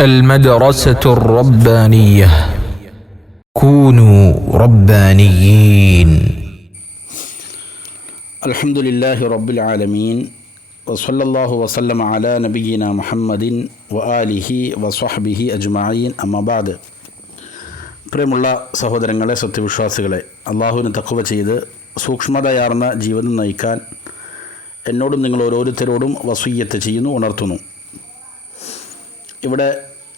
المدرسة الربانية كونوا ربانيين الحمد لله رب العالمين وصلى الله وسلم على نبينا محمد وآله وصحبه أجمعين أما بعد പ്രിയമുള്ള സഹോദരങ്ങളെ സത്യവിശ്വാസികളെ അള്ളാഹുവിന് തക്കുവ ചെയ്ത് സൂക്ഷ്മതയാർന്ന ജീവിതം നയിക്കാൻ എന്നോടും നിങ്ങൾ ഓരോരുത്തരോടും വസൂയ്യത്ത് ചെയ്യുന്നു ഉണർത്തുന്നു ഇവിടെ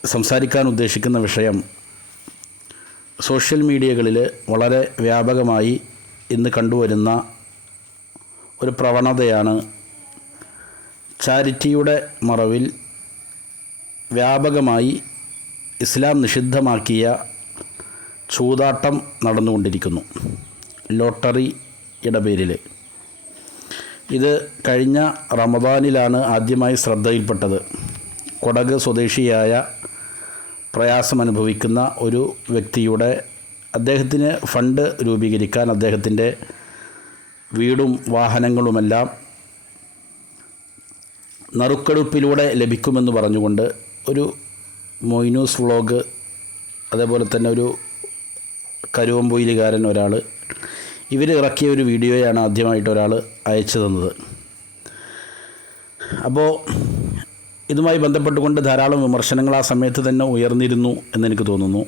സംസാരിക്കാൻ ഉദ്ദേശിക്കുന്ന വിഷയം സോഷ്യൽ മീഡിയകളിൽ വളരെ വ്യാപകമായി ഇന്ന് കണ്ടുവരുന്ന ഒരു പ്രവണതയാണ് ചാരിറ്റിയുടെ മറവിൽ വ്യാപകമായി ഇസ്ലാം നിഷിദ്ധമാക്കിയ ചൂതാട്ടം നടന്നുകൊണ്ടിരിക്കുന്നു ലോട്ടറിയുടെ പേരിൽ ഇത് കഴിഞ്ഞ റമദാനിലാണ് ആദ്യമായി ശ്രദ്ധയിൽപ്പെട്ടത്. കൊടക് സ്വദേശിയായ പ്രയാസമനുഭവിക്കുന്ന ഒരു വ്യക്തിയുടെ അദ്ദേഹത്തിന് ഫണ്ട് രൂപീകരിക്കാൻ അദ്ദേഹത്തിന്റെ വീടും വാഹനങ്ങളുമെല്ലാം നറുക്കെടുപ്പിലൂടെ ലഭിക്കുമെന്ന് പറഞ്ഞുകൊണ്ട് ഒരു മൊയ്നൂസ് വ്ളോഗ് അതേപോലെ തന്നെ ഒരു കരുവമ്പൊയിലുകാരൻ ഒരാൾ ഇവർ ഇറക്കിയ ഒരു വീഡിയോയാണ് ആദ്യമായിട്ട് ഒരാൾ അയച്ചു തന്നത്. അപ്പോൾ ഇതുമായി ബന്ധപ്പെട്ടുകൊണ്ട് ധാരാളം വിമർശനങ്ങൾ ആ സമയത്ത് തന്നെ ഉയർന്നിരുന്നു എന്നെനിക്ക് തോന്നുന്നു.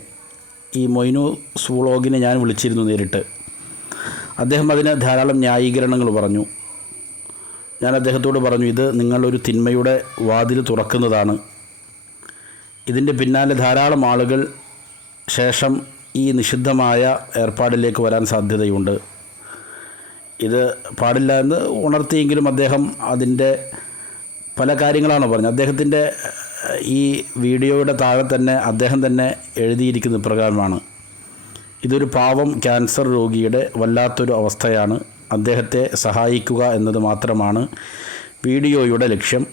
ഈ മൊയ്നു സൂളോഗിനെ ഞാൻ വിളിച്ചിരുന്നു നേരിട്ട്. അദ്ദേഹം അതിന് ധാരാളം ന്യായീകരണങ്ങൾ പറഞ്ഞു. ഞാൻ അദ്ദേഹത്തോട് പറഞ്ഞു ഇത് നിങ്ങളൊരു തിന്മയുടെ വാതിൽ തുറക്കുന്നതാണ്. ഇതിന്റെ പിന്നാലെ ധാരാളം ആളുകൾ ശേഷം ഈ നിഷിദ്ധമായ ഏർപ്പാടിലേക്ക് വരാൻ സാധ്യതയുണ്ട്. ഇത് പാടില്ല എന്ന് ഉണർത്തിയെങ്കിലും അദ്ദേഹം അതിന്റെ പല കാര്യങ്ങളാണ് പറഞ്ഞത്. അദ്ദേഹത്തിന്റെ ഈ വീഡിയോയുടെ താഴെ തന്നെ അദ്ദേഹം തന്നെ എഴുതിയിരിക്കുന്ന പ്രകാരമാണ് ഇതൊരു പാവം ക്യാൻസർ രോഗിയുടെ വല്ലാത്തൊരു അവസ്ഥയാണ്. അദ്ദേഹത്തെ സഹായിക്കുക എന്നത് മാത്രമാണ് വീഡിയോയുടെ ലക്ഷ്യം.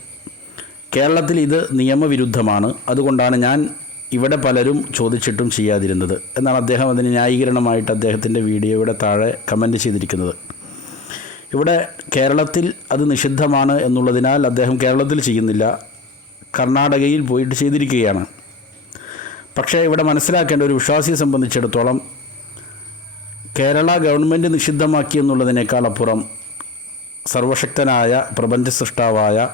കേരളത്തിൽ ഇത് നിയമവിരുദ്ധമാണ്. അതുകൊണ്ടാണ് ഞാൻ ഇവിടെ പലരും ചോദിച്ചിട്ടും ചെയ്യാതിരുന്നത്. എന്നാണ് അദ്ദേഹം അതിന് ന്യായീകരണമായിട്ട് അദ്ദേഹത്തിന്റെ വീഡിയോയുടെ താഴെ കമന്റ് ചെയ്തിരിക്കുന്നത്. ഇവിടെ കേരളത്തിൽ അത് നിഷിദ്ധമാണ് എന്നുള്ളതിനാൽ അദ്ദേഹം കേരളത്തിൽ ചെയ്യുന്നില്ല. കർണാടകയിൽ പോയിട്ട് ചെയ്തിരിക്കുകയാണ്. പക്ഷേ ഇവിടെ മനസ്സിലാക്കേണ്ട ഒരു വിശ്വാസിയെ സംബന്ധിച്ചിടത്തോളം കേരള ഗവൺമെന്റ് നിഷിദ്ധമാക്കി എന്നുള്ളതിനേക്കാൾ അപ്പുറം സർവശക്തനായ പ്രപഞ്ച സൃഷ്ടാവായ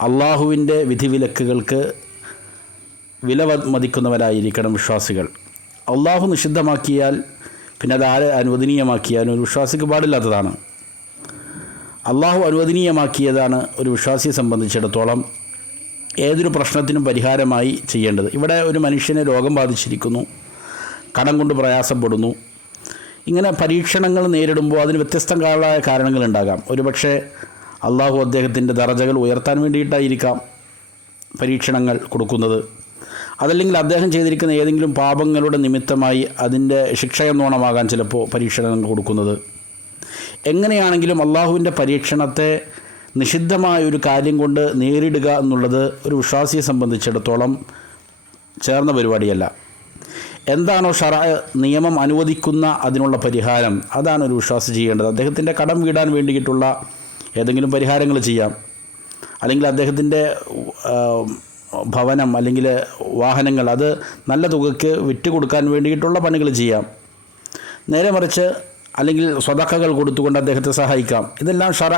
അള്ളാഹുവിന്റെ വിധിവിലക്കുകൾക്ക് വില മതിക്കുന്നവരായിരിക്കണം വിശ്വാസികൾ. അള്ളാഹു നിഷിദ്ധമാക്കിയാൽ പിന്നെ അത് ആരെ അനുവദനീയമാക്കിയാലും ഒരു വിശ്വാസിക്ക് പാടില്ലാത്തതാണ്. അള്ളാഹു അനുവദനീയമാക്കിയതാണ് ഒരു വിശ്വാസിയെ സംബന്ധിച്ചിടത്തോളം ഏതൊരു പ്രശ്നത്തിനും പരിഹാരമായി ചെയ്യേണ്ടത്. ഇവിടെ ഒരു മനുഷ്യനെ രോഗം ബാധിച്ചിരിക്കുന്നു കടം കൊണ്ട് പ്രയാസപ്പെടുന്നു. ഇങ്ങനെ പരീക്ഷണങ്ങൾ നേരിടുമ്പോൾ അതിന് വ്യത്യസ്തങ്ങളായ കാരണങ്ങളുണ്ടാകാം ഒരുപക്ഷെ അള്ളാഹു അദ്ദേഹത്തിന്റെ ദറജകൾ ഉയർത്താൻ വേണ്ടിയിട്ടായിരിക്കാം പരീക്ഷണങ്ങൾ കൊടുക്കുന്നത്. അതല്ലെങ്കിൽ അദ്ദേഹം ചെയ്തിരിക്കുന്ന ഏതെങ്കിലും പാപങ്ങളുടെ നിമിത്തമായി അതിന്റെ ശിക്ഷയെന്നോണമാകാൻ ചിലപ്പോൾ പരീക്ഷണങ്ങൾ കൊടുക്കുന്നത്. എങ്ങനെയാണെങ്കിലും അള്ളാഹുവിന്റെ പരീക്ഷണത്തെ നിഷിദ്ധമായ ഒരു കാര്യം കൊണ്ട് നേരിടുക എന്നുള്ളത് ഒരു വിശ്വാസിയെ സംബന്ധിച്ചിടത്തോളം ചേർന്ന പരിപാടിയല്ല. എന്താണോ ഷറ നിയമം അനുവദിക്കുന്ന അതിനുള്ള പരിഹാരം? അതാണ് ഒരു വിശ്വാസി ചെയ്യേണ്ടത്. അദ്ദേഹത്തിന്റെ കടം വീടാൻ വേണ്ടിയിട്ടുള്ള ഏതെങ്കിലും പരിഹാരങ്ങൾ ചെയ്യാം. അല്ലെങ്കിൽ അദ്ദേഹത്തിന്റെ ഭവനം അല്ലെങ്കിൽ വാഹനങ്ങൾ അത് നല്ല തുകയ്ക്ക് വിറ്റ് കൊടുക്കാൻ വേണ്ടിയിട്ടുള്ള പണികൾ ചെയ്യാം. നേരെ മറിച്ച് അല്ലെങ്കിൽ സ്വതക്കകൾ കൊടുത്തുകൊണ്ട് അദ്ദേഹത്തെ സഹായിക്കാം. ഇതെല്ലാം ഷറ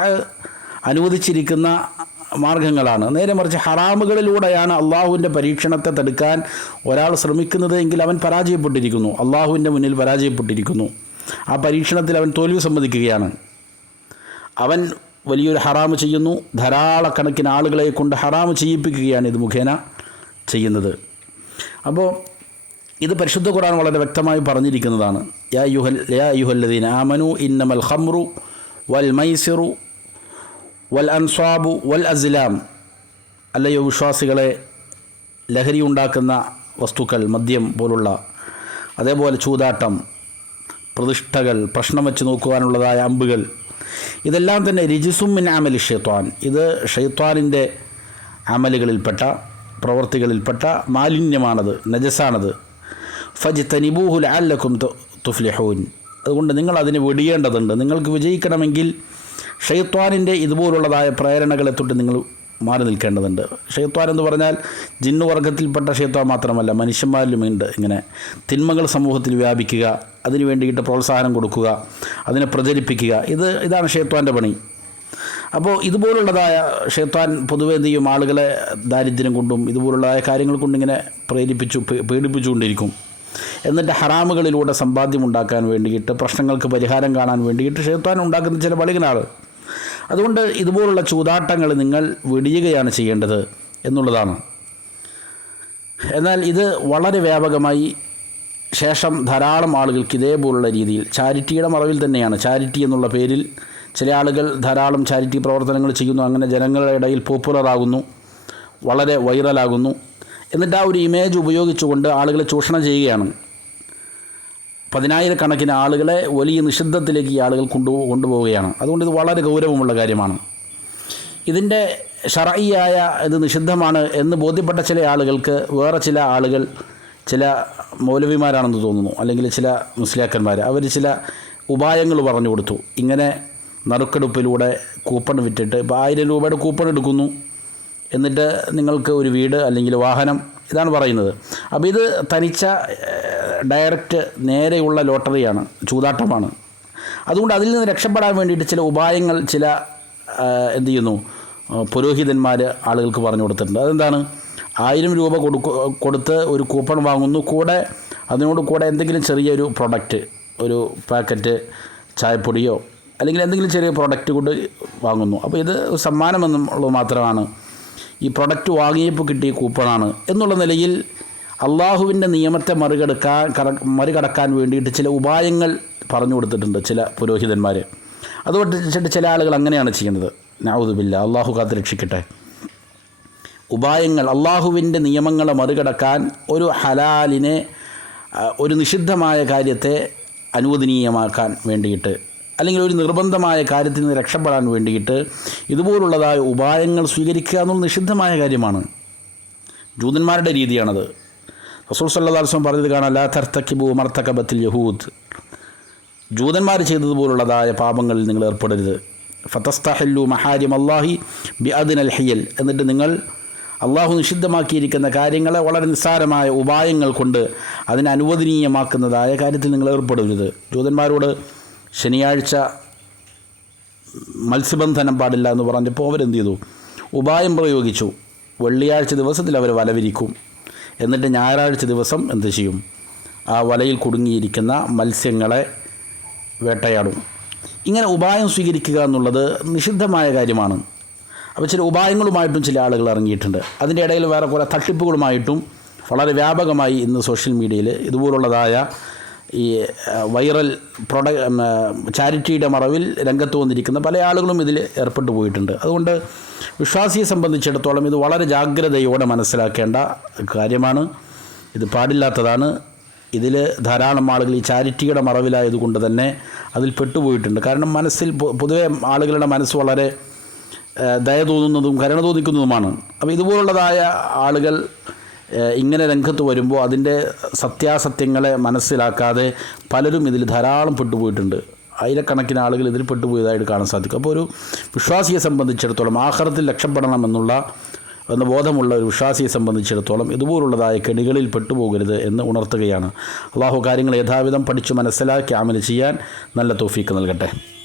അനുവദിച്ചിരിക്കുന്ന മാർഗങ്ങളാണ്. നേരെ മറിച്ച് ഹറാമുകളിലൂടെയാണ് അള്ളാഹുവിന്റെ പരീക്ഷണത്തെ തടുക്കാൻ ഒരാൾ ശ്രമിക്കുന്നത് എങ്കിൽ അവൻ പരാജയപ്പെട്ടിരിക്കുന്നു. അള്ളാഹുവിന്റെ മുന്നിൽ പരാജയപ്പെട്ടിരിക്കുന്നു. ആ പരീക്ഷണത്തിൽ അവൻ തോൽവി സമ്മതിക്കുകയാണ്. അവൻ വലിയൊരു ഹറാമ് ചെയ്യുന്നു. ധാരാളക്കണക്കിന് ആളുകളെ കൊണ്ട് ഹറാമ് ചെയ്യിപ്പിക്കുകയാണ് ഇത് മുഖേന ചെയ്യുന്നത്. അപ്പോൾ ഇത് പരിശുദ്ധ ഖുർആൻ വളരെ വ്യക്തമായി പറഞ്ഞിരിക്കുന്നതാണ്. യാ യുഹൽ യാ യുഹല്ലദീൻ ആമനു ഇന്നമൽ ഖംറു വൽ മൈസിറു വൽ അൻസ്വാബു വൽ അസ്ലാം. അല്ലയോ വിശ്വാസികളെ ലഹരി ഉണ്ടാക്കുന്ന വസ്തുക്കൾ മദ്യം പോലുള്ള അതേപോലെ ചൂതാട്ടം പ്രതിഷ്ഠകൾ പ്രശ്നം വെച്ച് നോക്കുവാനുള്ളതായ അമ്പുകൾ ഇതെല്ലാം തന്നെ രിജിസുമിൻ അമലി ഷെയ്ത്വാൻ ഇത് ഷെയ്ത്വാനിന്റെ അമലുകളിൽപ്പെട്ട പ്രവൃത്തികളിൽപ്പെട്ട മാലിന്യമാണത് നജസാണത്. ഫജ് അല്ലക്കും തുഫ്ലിഹൂൻ. അതുകൊണ്ട് നിങ്ങൾ അതിനെ വെടിയേണ്ടതുണ്ട്. നിങ്ങൾക്ക് വിജയിക്കണമെങ്കിൽ ഷെയ്ത്വാനിന്റെ ഇതുപോലുള്ളതായ പ്രേരണകളെ തൊട്ട് നിങ്ങൾ മാറി നിൽക്കേണ്ടതുണ്ട്. ഷെയ്ത്വാൻ എന്ന് പറഞ്ഞാൽ ജിന്നുവർഗത്തിൽപ്പെട്ട ഷെയ്ത്വാൻ മാത്രമല്ല മനുഷ്യന്മാരിലുമുണ്ട് ഇങ്ങനെ. തിന്മകൾ സമൂഹത്തിൽ വ്യാപിക്കുക അതിനു വേണ്ടിയിട്ട് പ്രോത്സാഹനം കൊടുക്കുക അതിനെ പ്രചരിപ്പിക്കുക. ഇത് ഇതാണ് ഷെയ്ത്വാന്റെ പണി. അപ്പോൾ ഇതുപോലുള്ളതായ ഷെയ്ത്താൻ പൊതുവെ എന്ത് ചെയ്യും? ആളുകളെ ദാരിദ്ര്യം കൊണ്ടും ഇതുപോലുള്ളതായ കാര്യങ്ങൾ കൊണ്ടിങ്ങനെ പ്രേരിപ്പിച്ചു പേടിപ്പിച്ചുകൊണ്ടിരിക്കും. എന്നിട്ട് ഹറാമുകളിലൂടെ സമ്പാദ്യം ഉണ്ടാക്കാൻ വേണ്ടിയിട്ട് പ്രശ്നങ്ങൾക്ക് പരിഹാരം കാണാൻ വേണ്ടിയിട്ട് ഷെയ്ത്താൻ ഉണ്ടാക്കുന്ന ചില വളികനാണ് അതുകൊണ്ട് ഇതുപോലുള്ള ചൂതാട്ടങ്ങൾ നിങ്ങൾ വെടിയുകയാണ് ചെയ്യേണ്ടത് എന്നുള്ളതാണ്. എന്നാൽ ഇത് വളരെ വ്യാപകമായി ശേഷം ധാരാളം ആളുകൾക്ക് ഇതേപോലുള്ള രീതിയിൽ ചാരിറ്റിയുടെ മറവിൽ തന്നെയാണ്. ചാരിറ്റി എന്നുള്ള പേരിൽ ചില ആളുകൾ ധാരാളം ചാരിറ്റി പ്രവർത്തനങ്ങൾ ചെയ്യുന്നു. അങ്ങനെ ജനങ്ങളുടെ ഇടയിൽ പോപ്പുലറാകുന്നു വളരെ വൈറലാകുന്നു. എന്നിട്ട് ആ ഒരു ഇമേജ് ഉപയോഗിച്ചുകൊണ്ട് ആളുകളെ ചൂഷണം ചെയ്യുകയാണ്. പതിനായിരക്കണക്കിന് ആളുകളെ വലിയ നിഷിദ്ധത്തിലേക്ക് ഈ ആളുകൾ കൊണ്ടു കൊണ്ടുപോവുകയാണ്. അതുകൊണ്ട് ഇത് വളരെ ഗൗരവമുള്ള കാര്യമാണ്. ഇതിന്റെ ഷറയിയായ ഇത് നിഷിദ്ധമാണ് എന്ന് ബോധ്യപ്പെട്ട ചില ആളുകൾക്ക് വേറെ ചില ആളുകൾ ചില മൗലവിമാരാണെന്ന് തോന്നുന്നു. അല്ലെങ്കിൽ ചില മുസ്ലിയാക്കന്മാർ അവർ ചില ഉപായങ്ങൾ പറഞ്ഞു കൊടുത്തു. ഇങ്ങനെ നറുക്കെടുപ്പിലൂടെ കൂപ്പൺ വിറ്റിട്ട് ഇപ്പോൾ ആയിരം രൂപയുടെ കൂപ്പൺ എടുക്കുന്നു. എന്നിട്ട് നിങ്ങൾക്ക് ഒരു വീട് അല്ലെങ്കിൽ വാഹനം ഇതാണ് പറയുന്നത്. അപ്പോൾ ഇത് തനിച്ച ഡയറക്റ്റ് നേരെയുള്ള ലോട്ടറിയാണ് ചൂതാട്ടമാണ്. അതുകൊണ്ട് അതിൽ നിന്ന് രക്ഷപ്പെടാൻ വേണ്ടിയിട്ട് ചില ഉപായങ്ങൾ ചില എന്തു ചെയ്യുന്നു പുരോഹിതന്മാർ ആളുകൾക്ക് പറഞ്ഞു കൊടുത്തിട്ടുണ്ട്. അതെന്താണ്? ആയിരം രൂപ കൊടുക്കു കൊടുത്ത് ഒരു കൂപ്പൺ വാങ്ങുന്നു. കൂടെ അതിനോട് കൂടെ എന്തെങ്കിലും ചെറിയൊരു പ്രൊഡക്റ്റ് ഒരു പാക്കറ്റ് ചായപ്പൊടിയോ അല്ലെങ്കിൽ എന്തെങ്കിലും ചെറിയ പ്രൊഡക്റ്റ് കൊണ്ട് വാങ്ങുന്നു. അപ്പോൾ ഇത് സമ്മാനമെന്നുള്ളത് മാത്രമാണ്. ഈ പ്രൊഡക്റ്റ് വാങ്ങിയപ്പോൾ കിട്ടിയ കൂപ്പണാണ് എന്നുള്ള നിലയിൽ അള്ളാഹുവിന്റെ നിയമത്തെ മറികടക്കാൻ മറികടക്കാൻ വേണ്ടിയിട്ട് ചില ഉപായങ്ങൾ പറഞ്ഞു കൊടുത്തിട്ടുണ്ട് ചില പുരോഹിതന്മാർ അതുകൊണ്ട് ചില ആളുകൾ അങ്ങനെയാണ് ചെയ്യുന്നത്. നാവുതുബില്ല അള്ളാഹു കാത്ത് രക്ഷിക്കട്ടെ. ഉപായങ്ങൾ അള്ളാഹുവിന്റെ നിയമങ്ങളെ മറികടക്കാൻ ഒരു ഹലാലിനെ ഒരു നിഷിദ്ധമായ കാര്യത്തെ അനുവദനീയമാക്കാൻ വേണ്ടിയിട്ട് അല്ലെങ്കിൽ ഒരു നിർബന്ധമായ കാര്യത്തിൽ നിന്ന് രക്ഷപ്പെടാൻ വേണ്ടിയിട്ട് ഇതുപോലുള്ളതായ ഉപായങ്ങൾ സ്വീകരിക്കുക എന്നുള്ള നിഷിദ്ധമായ കാര്യമാണ്. ജൂതന്മാരുടെ രീതിയാണത്. റസൂൽ സല്ലാസ്വം പറഞ്ഞത് കാണാം ലാ മർത്തക്കബത്തിൽ യഹൂദ്. ജൂതന്മാർ ചെയ്തതുപോലുള്ളതായ പാപങ്ങളിൽ നിങ്ങൾ ഏർപ്പെടരുത്. ഫതസ്തഹല്ലു മഹാരിം അള്ളാഹി ബി അദിനൽ ഹിയൽ. എന്നിട്ട് നിങ്ങൾ അള്ളാഹു നിഷിദ്ധമാക്കിയിരിക്കുന്ന കാര്യങ്ങളെ വളരെ നിസ്സാരമായ ഉപായങ്ങൾ കൊണ്ട് അതിനെ അനുവദനീയമാക്കുന്നതായ കാര്യത്തിൽ നിങ്ങൾ ഏർപ്പെടരുത്. ജൂതന്മാരോട് ശനിയാഴ്ച മത്സ്യബന്ധനം പാടില്ല എന്ന് പറഞ്ഞപ്പോൾ അവരെന്ത് ചെയ്തു? ഉപായം പ്രയോഗിച്ചു. വെള്ളിയാഴ്ച ദിവസത്തിൽ അവർ വല വിരിക്കും. എന്നിട്ട് ഞായറാഴ്ച ദിവസം എന്ത് ചെയ്യും? ആ വലയിൽ കുടുങ്ങിയിരിക്കുന്ന മത്സ്യങ്ങളെ വേട്ടയാടും. ഇങ്ങനെ ഉപായം സ്വീകരിക്കുക എന്നുള്ളത് നിഷിദ്ധമായ കാര്യമാണ്. അപ്പോൾ ചില ഉപായങ്ങളുമായിട്ടും ചില ആളുകൾ ഇറങ്ങിയിട്ടുണ്ട്. അതിന്റെ ഇടയിൽ വേറെ കുറേ തട്ടിപ്പുകളുമായിട്ടും വളരെ വ്യാപകമായി ഇന്ന് സോഷ്യൽ മീഡിയയിൽ ഇതുപോലുള്ളതായ ഈ വൈറൽ പ്രൊഡ ചാരിറ്റിയുടെ മറവിൽ രംഗത്ത് വന്നിരിക്കുന്ന പല ആളുകളും ഇതിൽ ഏർപ്പെട്ടു പോയിട്ടുണ്ട്. അതുകൊണ്ട് വിശ്വാസിയെ സംബന്ധിച്ചിടത്തോളം ഇത് വളരെ ജാഗ്രതയോടെ മനസ്സിലാക്കേണ്ട കാര്യമാണ്. ഇത് പാടില്ലാത്തതാണ്. ഇതിൽ ധാരാളം ആളുകൾ ഈ ചാരിറ്റിയുടെ മറവിലായതുകൊണ്ട് തന്നെ അതിൽ പെട്ടുപോയിട്ടുണ്ട്. കാരണം മനസ്സിൽ പൊതുവെ ആളുകളുടെ മനസ്സ് വളരെ ദയ തോന്നുന്നതും കരുണ തോന്നിക്കുന്നതുമാണ്. അപ്പോൾ ഇതുപോലുള്ളതായ ആളുകൾ ഇങ്ങനെ രംഗത്ത് വരുമ്പോൾ അതിന്റെ സത്യാസത്യങ്ങളെ മനസ്സിലാക്കാതെ പലരും ഇതിൽ ധാരാളം പെട്ടുപോയിട്ടുണ്ട്. ആയിരക്കണക്കിന് ആളുകൾ ഇതിൽ പെട്ടുപോയതായിട്ട് കാണാൻ സാധിക്കും. അപ്പോൾ ഒരു വിശ്വാസിയെ സംബന്ധിച്ചിടത്തോളം ആഹാരത്തിൽ രക്ഷപ്പെടണം എന്നുള്ള എന്ന ബോധമുള്ള ഒരു വിശ്വാസിയെ സംബന്ധിച്ചിടത്തോളം ഇതുപോലുള്ളതായ കെണികളിൽ പെട്ടുപോകരുത് എന്ന് ഉണർത്തുകയാണ്. അള്ളാഹു കാര്യങ്ങൾ യഥാവിധം പഠിച്ചു മനസ്സിലാക്കി. അമൽ ചെയ്യാൻ നല്ല തോഫീക്ക് നൽകട്ടെ.